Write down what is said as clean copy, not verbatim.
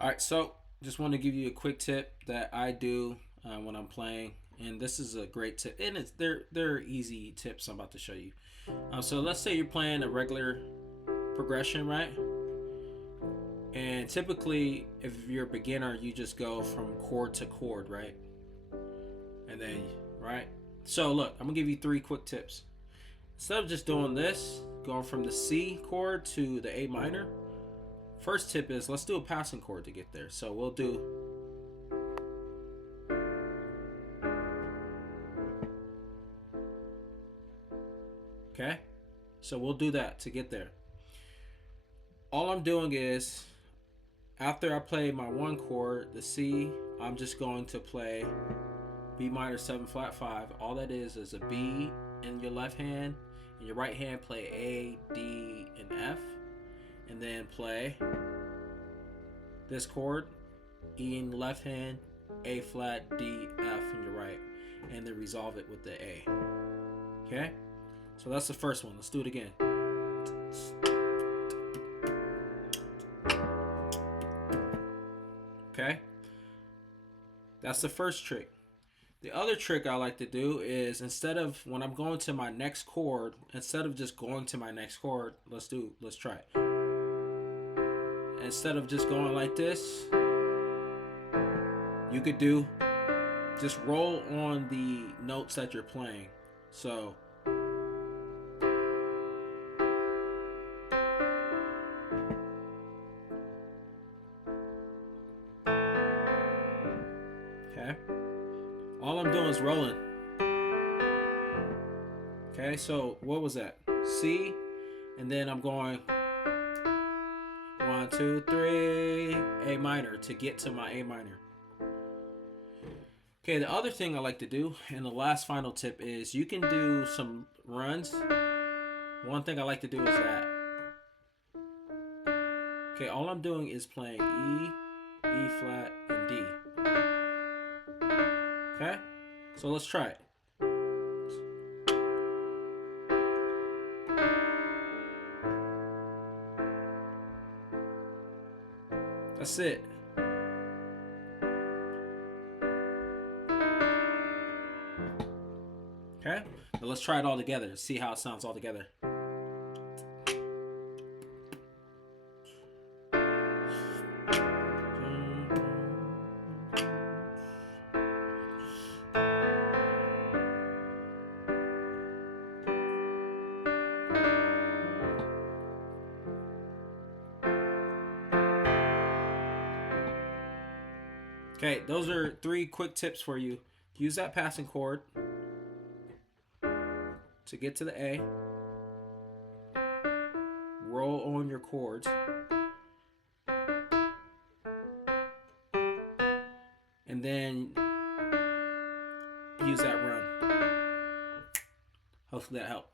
All right, so just want to give you a quick tip that I do when I'm playing, and this is a great tip, and they're easy tips I'm about to show you. So let's say you're playing a regular progression, right? And typically, if you're a beginner, you just go from chord to chord, right? And then, right? So look, I'm gonna give you three quick tips. Instead of just doing this, going from the C chord to the A minor, first tip is let's do a passing chord to get there. So we'll do, okay? So we'll do that to get there. All I'm doing is after I play my one chord, the C, I'm just going to play B minor 7 flat 5. All that is a B in your left hand. In your right hand, play A, D, and F. And then play this chord, E in the left hand, A flat, D, F in your right. And then resolve it with the A. Okay? So that's the first one. Let's do it again. Okay? That's the first trick. The other trick I like to do is instead of when I'm going to my next chord, instead of just going to my next chord, let's try it. Instead of just going like this, you could do just roll on the notes that you're playing. So okay. All I'm doing is rolling. Okay, so what was that? C, and then I'm going 1, 2, 3, A minor to get to my A minor. Okay, the other thing I like to do, and the last final tip is you can do some runs. One thing I like to do is that. Okay, all I'm doing is playing E, E flat, and D. Okay, so let's try it. That's it. Okay, now let's try it all together. See how it sounds all together. Okay, those are three quick tips for you. Use that passing chord to get to the A. Roll on your chords. And then use that run. Hopefully that helped.